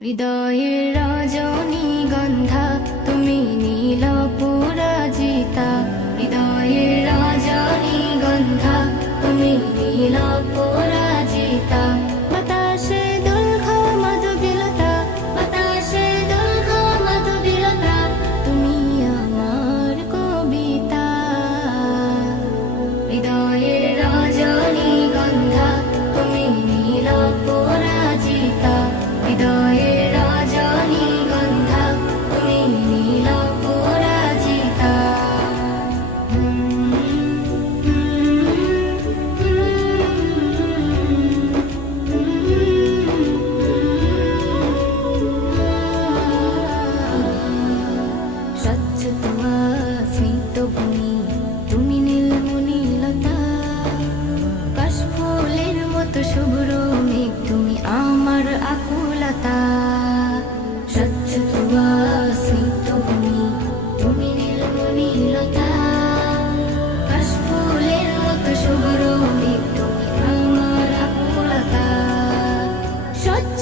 হৃদয়ের রজনীগন্ধা তুমি নীল পরাজিতা, হৃদয়ের রজনীগন্ধা তুমি নীল পরাজিতা। বাতাসে দোলখা মাধবীলতা, বাতাসে দোলখা মাধবীলতা, তুমি আমার কবিতা। হৃদয়ের রজনীগন্ধা তুমি নীল পরাজিতা, হৃদয়ের রজনীগন্ধা তুমি নীল পরাজিতা। স্বচ্ছ তোমার স্মিত ভূমি তুমি নীলমণিলতা, কাশফুলের মতো শুভ্র মেঘ তুমি আমার আকুলতা। স্বচ্ছ তোমার স্মিত ভূমি তুমি নীলমণিলতা, কাশফুলের মতো শুভ্র মেঘ তুমি আমার আকুলতা। স্বচ্ছ